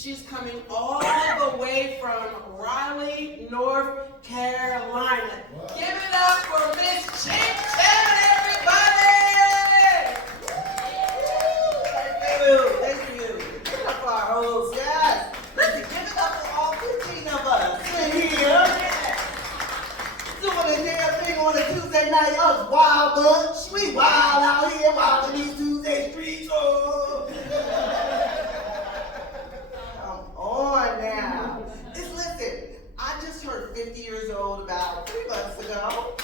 She's coming all the way from Raleigh, North Carolina. Wow. Give it up for Miss Chick Chan, everybody! Thank you. Give it up for our hosts, yes. Listen, give it up for all 15 of us in here. Doing a damn thing on a Tuesday night. Us wild bunch. We wild out here, wild in these Tuesday streets. Oh. On now. Listen, I just turned 50 years old about 3 months ago.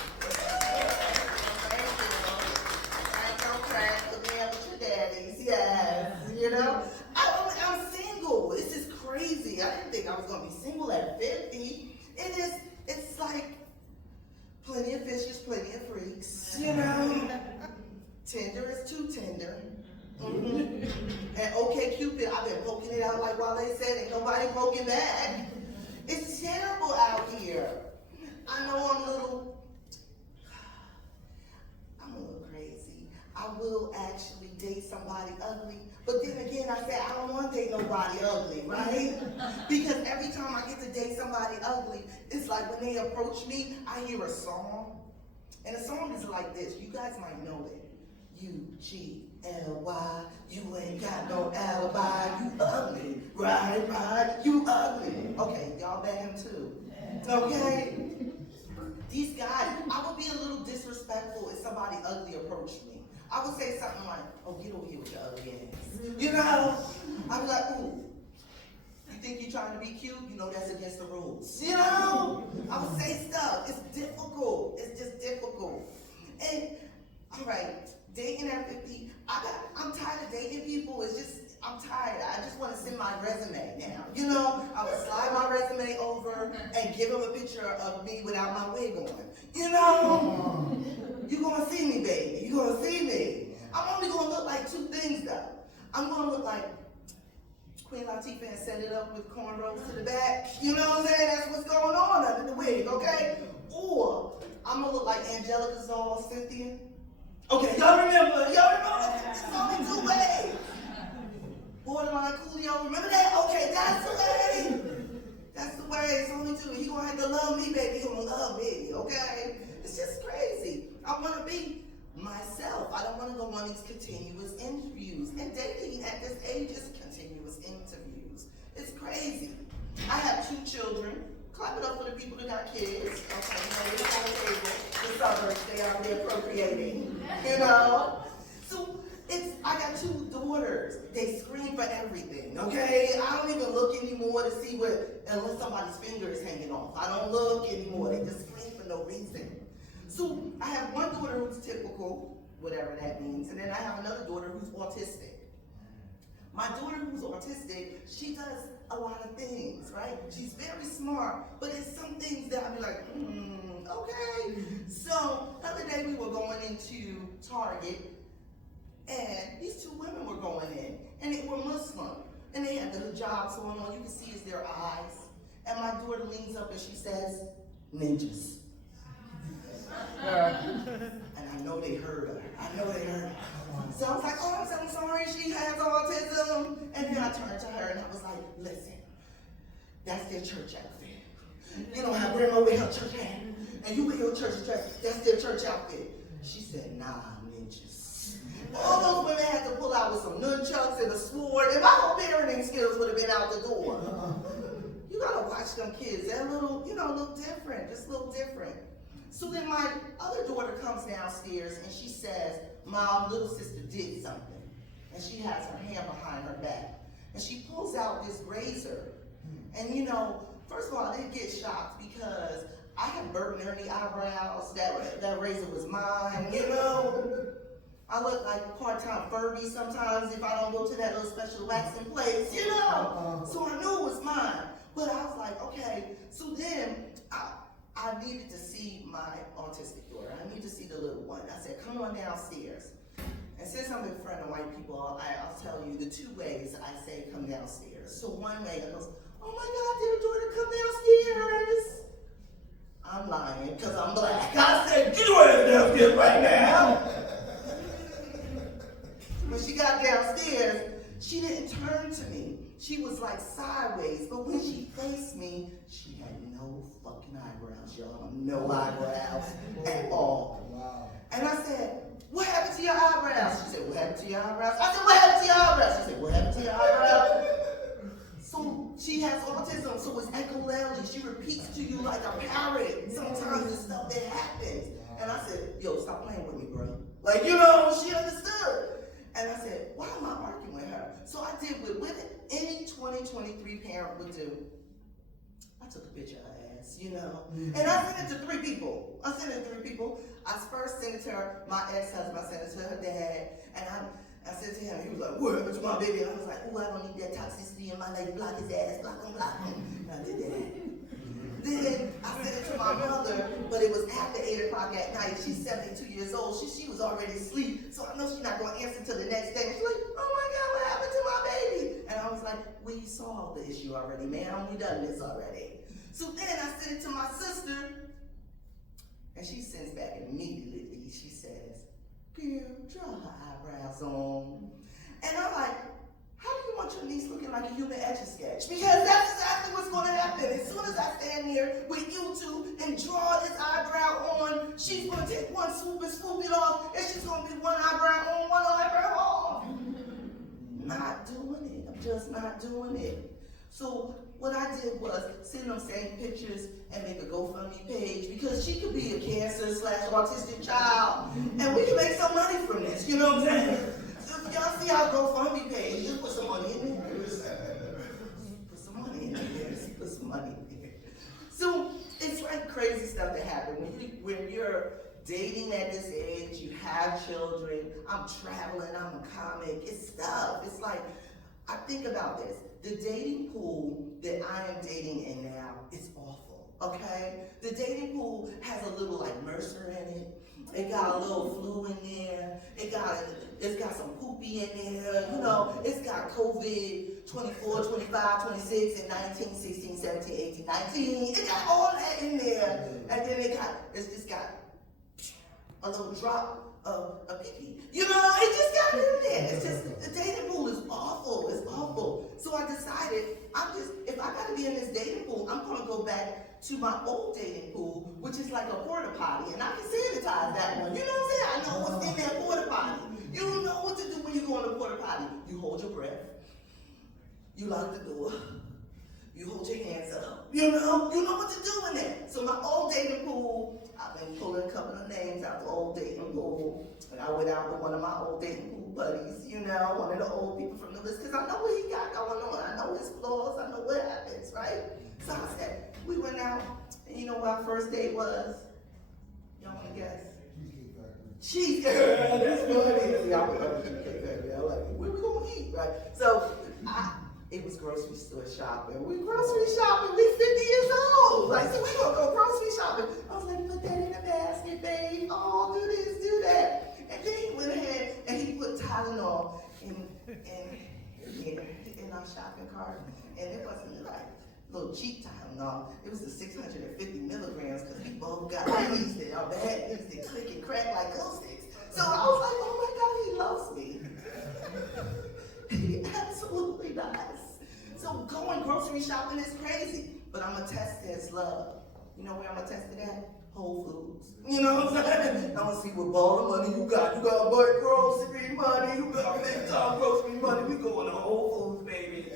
Thank you. I ain't no crack with me with your daddies, yes. You know? I'm single. This is crazy. I didn't think I was going to be single at 50. It's like plenty of fishes, plenty of freaks, you know? Tender is too tender. Mm-hmm. And okay, Cupid, I've been poking it out like Wale said, ain't nobody poking back. It's terrible out here. I know I'm a little crazy. I will actually date somebody ugly, but then again, I said I don't want to date nobody ugly, right? Because every time I get to date somebody ugly, it's like when they approach me, I hear a song, and the song is like this. You guys might know it. U-G-L-Y, you ain't got no alibi, you ugly, right, you ugly. Okay, y'all bang him too, okay? These guys, I would be a little disrespectful if somebody ugly approached me. I would say something like, oh, get over here with your ugly ass. You know? I'd be like, ooh, you think you're trying to be cute? You know that's against the rules. You know? I would say stuff. It's difficult. It's just difficult. And, all right. Dating at 50, I'm tired of dating people. I'm tired. I just want to send my resume now. You know, I would slide my resume over and give them a picture of me without my wig on. You know, you're going to see me, baby. You're going to see me. I'm only going to look like two things, though. I'm going to look like Queen Latifah and set it up with cornrows to the back. You know what I'm saying? That's what's going on under the wig, okay? Or I'm going to look like Angelica Zoll, Cynthia. Okay, y'all remember? It's only two ways. Borderline Coolio, remember that? Okay, that's the way. That's the way. It's only two. He gonna have to love me, baby. He gonna love me, okay? It's just crazy. I wanna be myself. I don't wanna go on these continuous interviews. And dating at this age is continuous interviews. It's crazy. I have 2 children. Clap it up for the people that got kids. Okay, you know, they're on the table. The suburbs, they out there procreating. You know? So I got 2 daughters. They scream for everything, okay? I don't even look anymore to see unless somebody's finger is hanging off. I don't look anymore. They just scream for no reason. So I have one daughter who's typical, whatever that means, and then I have another daughter who's autistic. My daughter who's autistic, she does a lot of things, right? She's very smart, but it's some things that I'd be like, okay. So the other day we were going into Target, and these 2 women were going in, and they were Muslim, and they had the hijabs on. All you can see is their eyes. And my daughter leans up and she says, ninjas. And I know they heard her. So I was like, oh, I'm sorry, she has autism. And then I turned to her and I was like, listen, that's their church outfit. You know how grandma wear her church hat, and you wear your church dress, that's their church outfit. She said, nah, ninjas. All those women had to pull out with some nunchucks and a sword, and my whole parenting skills would have been out the door. You gotta watch them kids. They're a little different, just a little different. So then my other daughter comes downstairs and she says, Mom, little sister did something. And she has her hand behind her back. And she pulls out this razor. And you know, first of all, I didn't get shocked because I had burnt nerdy eyebrows. That razor was mine, you know. I look like part-time Furby sometimes if I don't go to that little special waxing place, you know. So I knew it was mine. But I was like, okay. So then I needed to see my autistic daughter. I need to see the little one. I said, come on downstairs. And since I'm in front of white people, I'll tell you the 2 ways I say come downstairs. So one way I goes, oh my God, dear daughter, come downstairs. I'm lying because I'm black. I said, get your ass downstairs right now. When she got downstairs, she didn't turn to me. she was like sideways, but when she faced me, she had no fucking eyebrows, y'all. No eyebrows at all. Wow. And I said, what happened to your eyebrows? She said, what happened to your eyebrows? I said, what happened to your eyebrows? She said, what happened to your eyebrows? So she has autism, so it's echolally. She repeats to you like a parrot. Sometimes it's stuff that happens. And I said, yo, stop playing with me, bro. Like, you know, she understood. And I said, why am I arguing with her? So I did what any 2023 parent would do. I took a picture of her ass, you know. And I sent it to 3 people. I first sent it to her, my ex-husband. I sent it to her dad. And I said to him, he was like, what happened to my baby? I was like, oh, I don't need that toxicity in my life. Block his ass, block him. And I did that. Then I sent it to my mother, but it was after 8 o'clock at night. She's 72 years old. She was already asleep, so I know she's not going to answer till the next day. She's like, oh my God, what happened to my baby? And I was like, we solved the issue already, ma'am. We done this already. So then I sent it to my sister, and she sends back immediately. She says, girl, draw her eyebrows on. And I'm like, how do you want your niece looking like a human Etch-a-Sketch? Because that's exactly what's going to happen. As soon as I stand here with you two and draw this eyebrow on, she's going to take one swoop and swoop it off, and she's going to be one eyebrow on, one eyebrow off. Not doing it. I'm just not doing it. So what I did was send them same pictures and make a GoFundMe page, because she could be a cancer/autistic child, and we can make some money from this. You know what I'm saying? Y'all see our GoFundMe page? Just put some money in there. Put some money in there. Put some money in there. So it's like crazy stuff that happens when you're dating at this age. You have children. I'm traveling. I'm a comic. It's stuff. It's like, I think about this. The dating pool that I am dating in now is awful. Okay? The dating pool has a little like Mercer in it. It got a little flu in there. It's got some poopy in there. You know, it's got COVID 24, 25, 26, and 19, 16, 17, 18, 19. It got all that in there. And then it's just got a little drop of a pee-pee. You know, it just got in there. It's just, the dating pool is awful. It's awful. So I decided, if I gotta be in this dating pool, I'm gonna go back to my old dating pool, which is like a porta potty, and I can sanitize that one. You know what I'm saying? I know what's in that porta potty. You don't know what to do when you go in the porta potty. You hold your breath. You lock the door. You hold your hands up. You know what to do in there. So my old dating pool, I've been pulling a couple of names out the old dating pool. And I went out with one of my old dating pool buddies, you know, one of the old people from the list, because I know what he got going on. I know his flaws. I know what happens, right? So I said, we went out, and you know what our first date was? Y'all want to guess? Cheesecake Factory. That's funny. I love Cheesecake Factory. I like it. Where we gonna eat, right? So it was grocery store shopping. We grocery shopping. We 50 years old. Like, so we gonna go grocery shopping. I was like, put that in a basket, babe. Oh, do this, do that. And then he went ahead and he put Tylenol in our shopping cart, and it wasn't like little cheap Tylenol. It was the 650 milligrams, because we both got knees that are bad knees that click and crack like glow sticks. So I was like, oh my God, he loves me. He absolutely does. So going grocery shopping is crazy, but I'm gonna test his love. You know where I'm gonna test it at? Whole Foods. You know what I'm saying? I'm gonna see what ball of money you got. You got butt grocery money. You got big time grocery money. We going to Whole Foods, baby.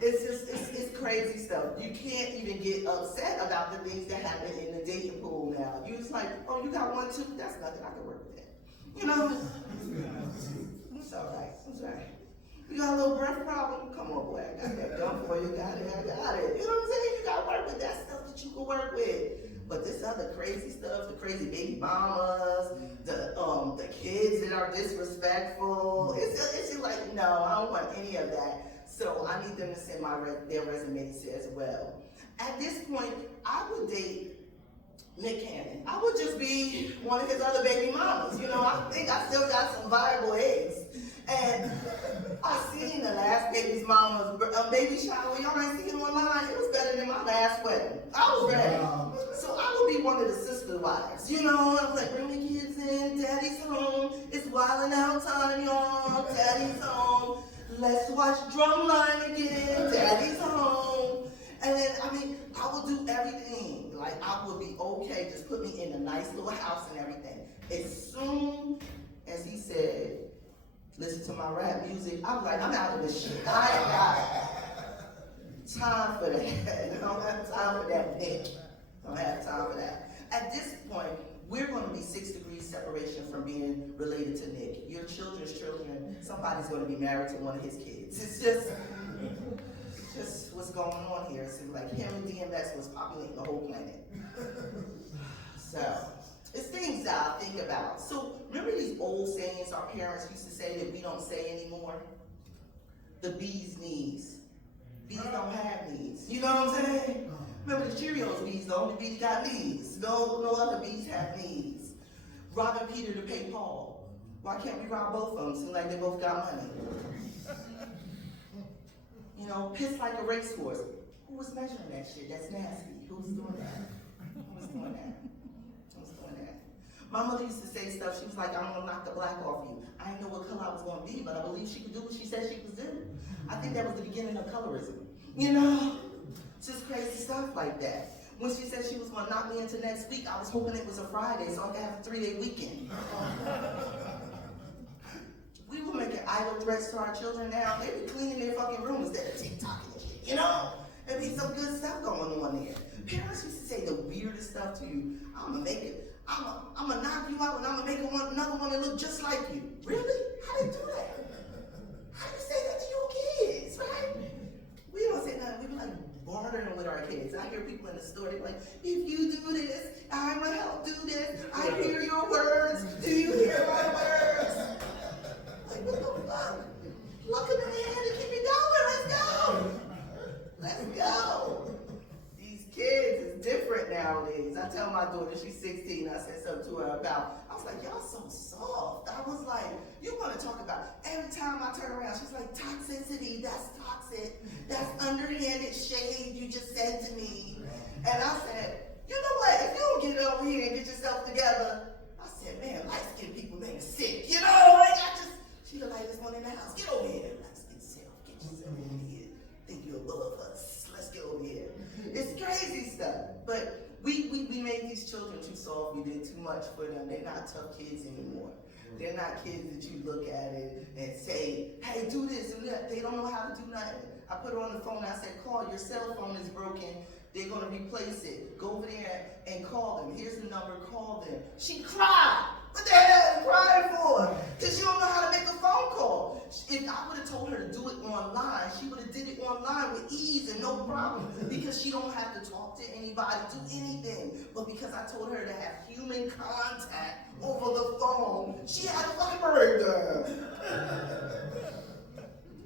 It's crazy stuff. You can't even get upset about the things that happen in the dating pool now. You just like, oh, you got one too? That's nothing. I can work with that. You know? It's all right. I'm sorry. You got a little breath problem? Come on, boy. I got that done for you. Got it. I got it. You know what I'm saying? You got to work with that stuff that you can work with. But this other crazy stuff, the crazy baby mamas, the kids that are disrespectful, it's just like, no, I don't want any of that. So I need them to send their resumes as well. At this point, I would date Nick Cannon. I would just be one of his other baby mamas. You know, I think I still got some viable eggs. And I seen the last baby's mama's baby shower. Y'all ain't seen it online. It was better than my last wedding. I was ready. So I would be one of the sister wives. You know, I was like, bring the kids in. Daddy's home. It's wildin' out time, y'all. Daddy's home. let's watch Drumline again, Daddy's home. And then, I would do everything. Like, I would be okay, just put me in a nice little house and everything. As soon as he said, listen to my rap music, I was like, I'm out of this shit. I ain't got time for that. I don't have time for that, Nick. I don't have time for that. At this point, we're going to be 6 degrees separation from being related to Nick. Your children's children, somebody's going to be married to one of his kids. It's just what's going on here. It seems like him and DMX was populating the whole planet. So, it's things that I think about. So, remember these old sayings our parents used to say that we don't say anymore? The bee's knees. Bees don't have knees. You know what I'm saying? Remember the Cheerios bees, the only bee that got knees. No other bees have knees. Robbing Peter to pay Paul. Why can't we rob both of them? Seems like they both got money. You know, piss like a racehorse. Who was measuring that shit? That's nasty. Who's doing that? Who's doing that? Who's doing that? My mother used to say stuff. She was like, I'm gonna knock the black off you. I didn't know what color I was gonna be, but I believe she could do what she said she could do. I think that was the beginning of colorism. You know? Just crazy stuff like that. When she said she was gonna knock me into next week, I was hoping it was a Friday so I could have a 3-day weekend. We were making idle threats to our children now. They be cleaning their fucking room instead of TikToking and shit, you know? There'd be some good stuff going on there. Parents used to say the weirdest stuff to you. I'm gonna knock you out and I'm gonna make another one that look just like you. Really? How do you do that? How do you say that to your kids, right? We don't say nothing. We be like bartering with our kids. I hear people in the store, they be like, if you do this, I'm gonna help do this. I hear your words. Do you hear my words? Like, what the fuck? Look at my hand and keep it going. Let's go. Let's go. These kids is different nowadays. I tell my daughter, she's 16, I said something to her about, I was like, y'all so soft. I was like, you want to talk about, every time I turn around, she's like, toxicity, that's toxic. That's underhanded shade you just said to me. And I said, you know what, if you don't get over here and get yourself together, I said, man, light-skinned people ain't sick. You know, like she the lightest one in the house. Get over here. Light-skinned self, get yourself over here. Think you're above us. Let's get over here. It's crazy stuff. But we made these children too soft. We did too much for them. They're not tough kids anymore. They're not kids that you look at it and say, hey, do this and that. They don't know how to do nothing. I put her on the phone and I said, call, your cell phone is broken. They're going to replace it. Go over there and call them. Here's the number, call them. She cried. What the hell are you crying for? Because she don't know how to make a phone call. If I would have told her to do it online, she would have did it online with ease and no problem. Because she don't have to talk to anybody, do anything. But because I told her to have human contact over the phone, she had a vibrator.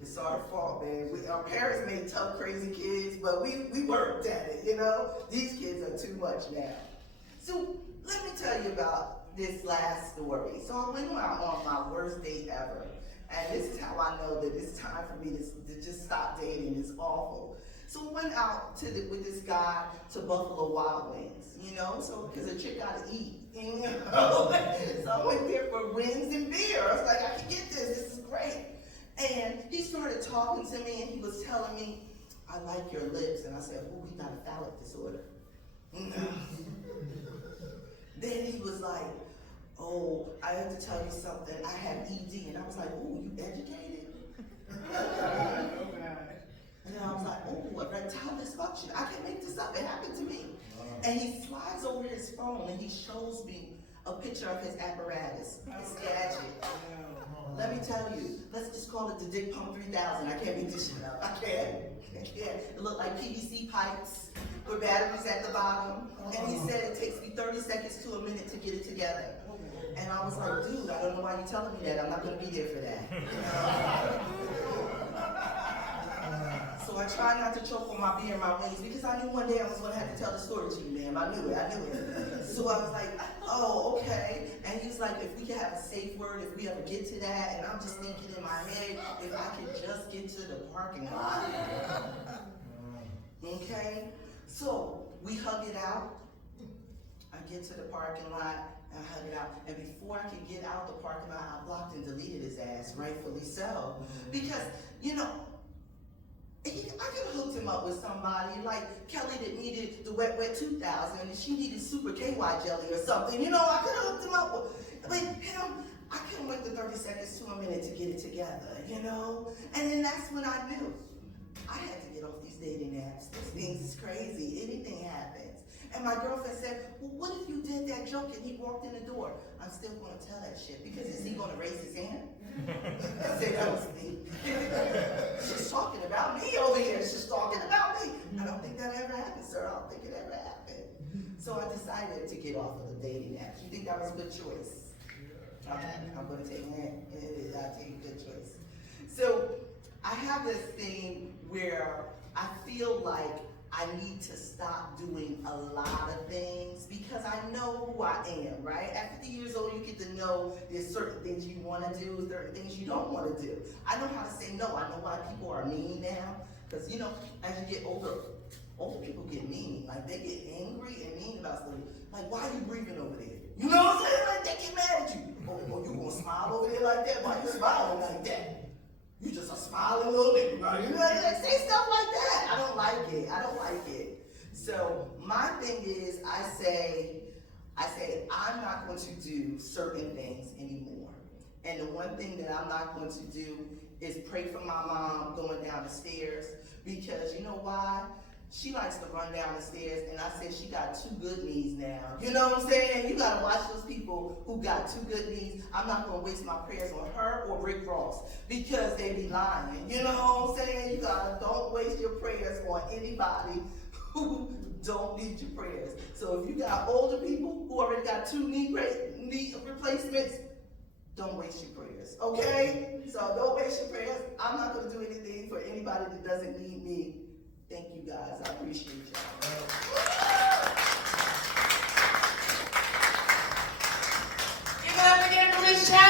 It's our fault, man. Our parents made tough, crazy kids, but we worked at it, you know? These kids are too much now. So let me tell you about this last story. So I went out on my worst date ever. And this is how I know that it's time for me to just stop dating. It's awful. So I went out with this guy to Buffalo Wild Wings, you know? So, because a chick gotta eat, you know? So I went there for wings and beer. I was like, I can get this. This is great. And he started talking to me and he was telling me, I like your lips. And I said, oh, he got a phallic disorder. Then he was like, oh, I have to tell you something. I have ED. And I was like, oh, you educated? And then I was like, oh, erectile dysfunction. I can't make this up. It happened to me. And he slides over his phone and he shows me a picture of his apparatus, his gadget. Let me tell you, let's just call it the Dick Pump 3000. I can't make this shit up. I can't. It looked like PVC pipes with batteries at the bottom. And he said it takes me 30 seconds to a minute to get it together. And I was like, dude, I don't know why you're telling me that. I'm not going to be there for that. So I tried not to choke on my beer and my wings because I knew one day I was going to have to tell the story to you, ma'am. I knew it. So I was like, oh, okay. And he was like, if we could have a safe word, if we ever get to that. And I'm just thinking in my head, if I could just get to the parking lot. Okay? So we hug it out. I get to the parking lot. I hug it out. And before I could get out the parking lot, I blocked and deleted his ass, rightfully so. Because you know, I could have hooked him up with somebody like Kelly that needed the Wet Wet 2000 and she needed Super KY jelly or something. You know, I could have hooked him up with, but him, I couldn't wait the 30 seconds to a minute to get it together, you know? And then that's when I knew I had to get off these dating apps. These things is crazy. Anything happens. And my girlfriend said, well, what if you did that joke and he walked in the door? I'm still going to tell that shit because is he going to raise his hand? I said, that was me. She's talking about me over here. She's talking about me. I don't think that ever happened, sir. I don't think it ever happened. So I decided to get off of the dating apps. You think that was a good choice? Okay, I'm going to take it. I'll take a good choice. So I have this thing where I feel like I need to stop doing a lot of things because I know who I am, right? At 50 years old, you get to know there's certain things you want to do, certain things you don't want to do. I know how to say no. I know why people are mean now because, you know, as you get older people get mean. Like, they get angry and mean about stuff. Like, why are you breathing over there? You know what I'm saying? Like, they get mad at you. Oh, you gonna smile over there like that? Why you smiling like that? You just a smiling little nigga, right? You know, like, say stuff like that. I don't like it. I don't like it. So my thing is, I say, I'm not going to do certain things anymore. And the one thing that I'm not going to do is pray for my mom going down the stairs because you know why? She likes to run down the stairs, and I said she got 2 good knees now. You know what I'm saying? You gotta watch those people who got 2 good knees. I'm not gonna waste my prayers on her or Rick Ross because they be lying. You know what I'm saying? You don't waste your prayers on anybody who don't need your prayers. So if you got older people who already got 2 knee replacements, don't waste your prayers, okay? So don't waste your prayers. I'm not gonna do anything for anybody that doesn't need me. Thank you guys, I appreciate y'all. Give it up again for Miss Chad.